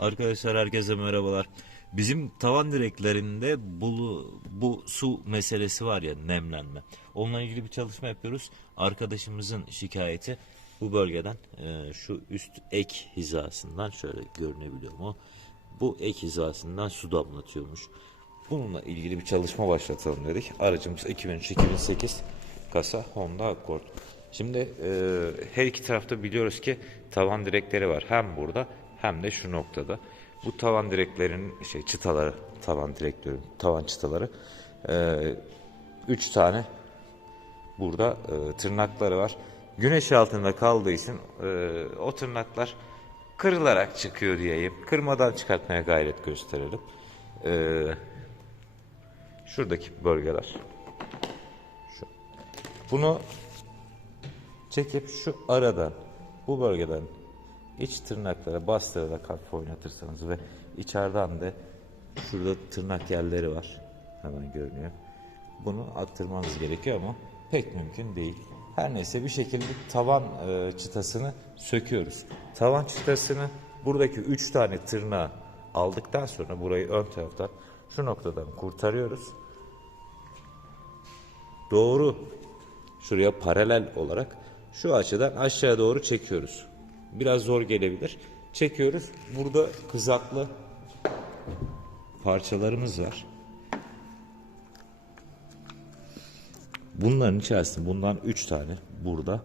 Arkadaşlar herkese merhabalar. Bizim tavan direklerinde bu, bu su meselesi var ya nemlenme. Onunla ilgili bir çalışma yapıyoruz. Arkadaşımızın şikayeti bu bölgeden e, şu üst ek hizasından şöyle görünebiliyor mu? Bu ek hizasından su damlatıyormuş. Bununla ilgili bir çalışma başlatalım dedik. Aracımız 2003-2008 kasa Honda Accord. Şimdi e, her iki tarafta biliyoruz ki tavan direkleri var. Hem burada hem de şu noktada. Bu tavan direklerin şey çıtaları, tavan direkleri, tavan çıtaları e, üç tane burada e, tırnakları var. Güneş altında kaldığı için e, o tırnaklar kırılarak çıkıyor diyeyim. Kırmadan çıkartmaya gayret gösterelim. E, şuradaki bölgeler. Şu. Bunu çekip şu aradan bu bölgeden iç tırnaklara bastırarak hafif oynatırsanız ve içeriden de şurada tırnak yerleri var. Hemen görünüyor. Bunu attırmanız gerekiyor ama pek mümkün değil. Her neyse bir şekilde tavan e, çıtasını söküyoruz. Tavan çıtasını buradaki 3 tane tırnağı aldıktan sonra burayı ön taraftan şu noktadan kurtarıyoruz. Doğru şuraya paralel olarak şu açıdan aşağı doğru çekiyoruz. Biraz zor gelebilir. Çekiyoruz. Burada kızaklı parçalarımız var. Bunların içerisinde bundan 3 tane burada,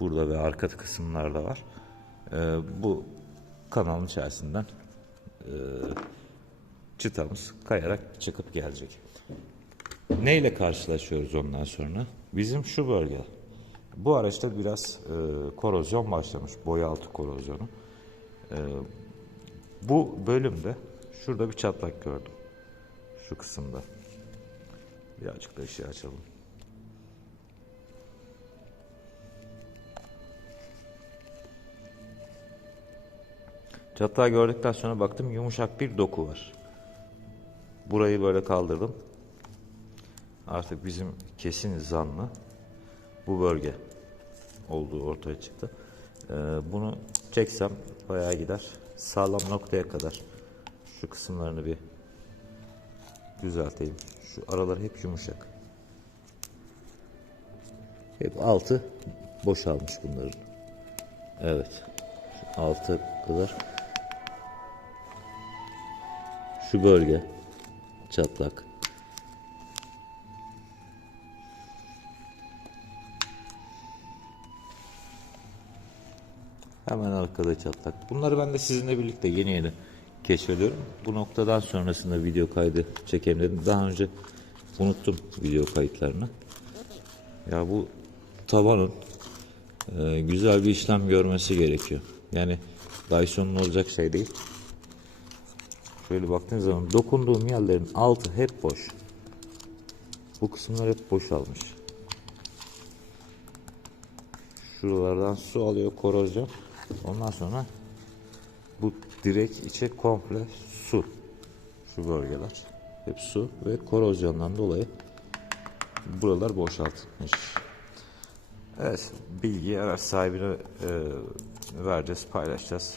burada ve arka kısımlarda var. Ee, bu kanalın içerisinden e, çıtamız kayarak çıkıp gelecek. Neyle karşılaşıyoruz ondan sonra? Bizim şu bölge. Bu araçta biraz e, korozyon başlamış. Boya altı korozyonu. E, bu bölümde şurada bir çatlak gördüm. Şu kısımda. Birazcık da ışığı açalım. Çatlağı gördükten sonra baktım yumuşak bir doku var. Burayı böyle kaldırdım. Artık bizim kesin zanlı bu bölge olduğu ortaya çıktı. Ee, bunu çeksem bayağı gider. Sağlam noktaya kadar şu kısımlarını bir düzelteyim. Şu aralar hep yumuşak. Hep altı boşalmış bunların. Evet. Altı kadar. Şu bölge çatlak. Hemen arkada çatlak. Bunları ben de sizinle birlikte yeni yeni keşfediyorum. Bu noktadan sonrasında video kaydı çekeyim dedim. Daha önce unuttum video kayıtlarını. Ya bu tavanın e, güzel bir işlem görmesi gerekiyor. Yani Dyson'un olacak şey değil. Şöyle baktığınız zaman dokunduğum yerlerin altı hep boş. Bu kısımlar hep boşalmış. Şuralardan su alıyor korozyon. Ondan sonra bu direk içe komple su. Şu bölgeler. Hep su ve korozyondan dolayı buralar boşaltılmış. Evet, bilgiyi araç sahibine e, vereceğiz, paylaşacağız.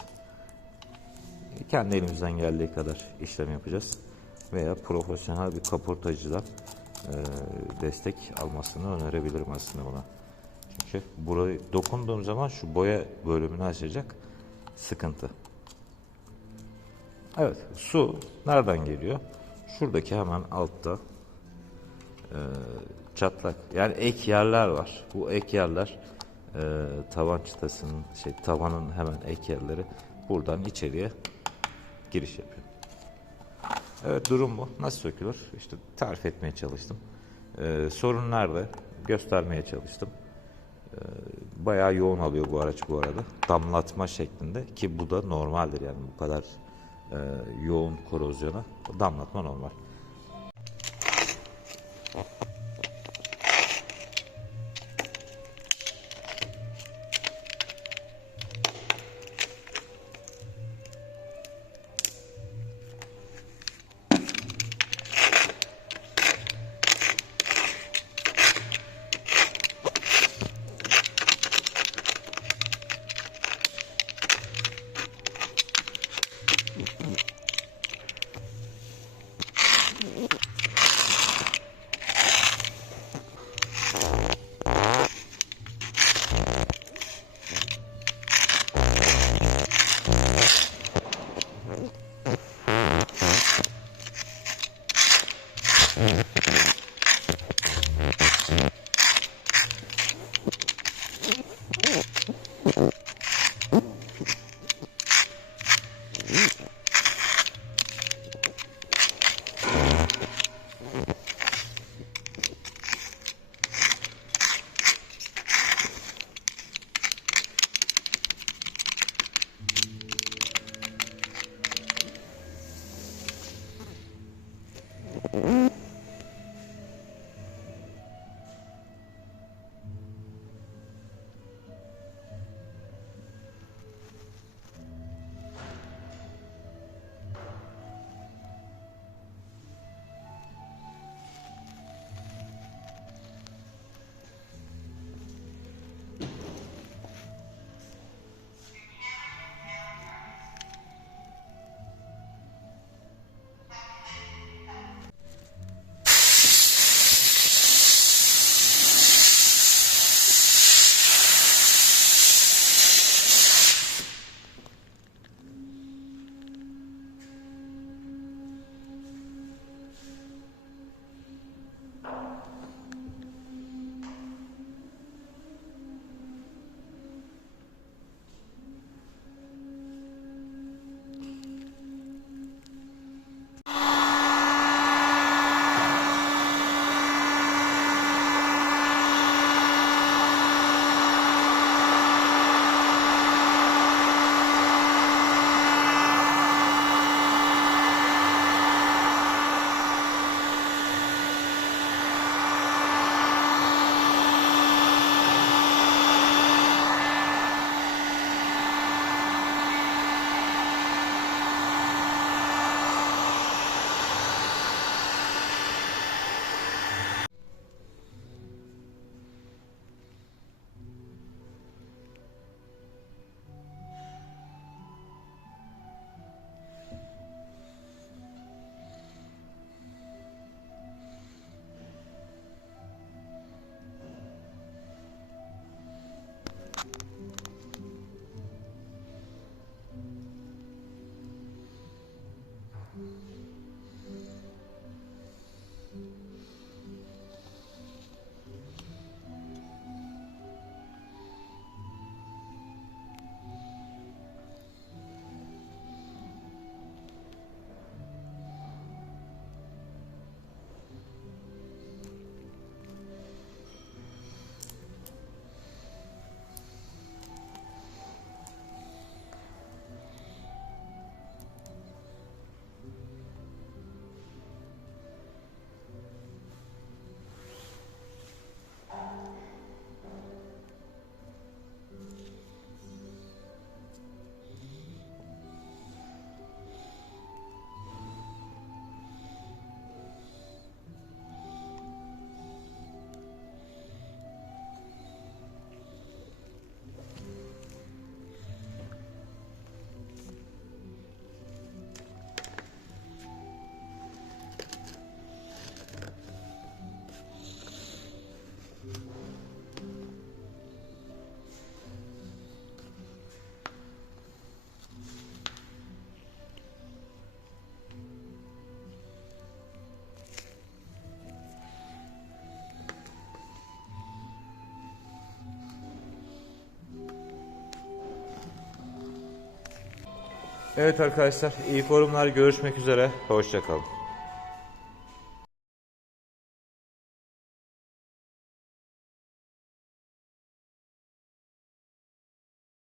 Kendi elimizden geldiği kadar işlem yapacağız. Veya profesyonel bir kaportacıdan e, destek almasını önerebilirim aslında buna. Çünkü burayı dokunduğum zaman şu boya bölümünü açacak sıkıntı. Evet, su nereden geliyor? Şuradaki hemen altta e, çatlak. Yani ek yerler var. Bu ek yerler e, tavan çıtasının şey tavanın hemen ek yerleri buradan içeriye giriş yapıyor. Evet durum bu. Nasıl sökülür? İşte tarif etmeye çalıştım. E, sorun nerede? Göstermeye çalıştım. E, bayağı yoğun alıyor bu araç bu arada. Damlatma şeklinde ki bu da normaldir yani bu kadar e, yoğun korozyona damlatma normal. Mm-hmm. Evet arkadaşlar iyi forumlar görüşmek üzere. Hoşçakalın.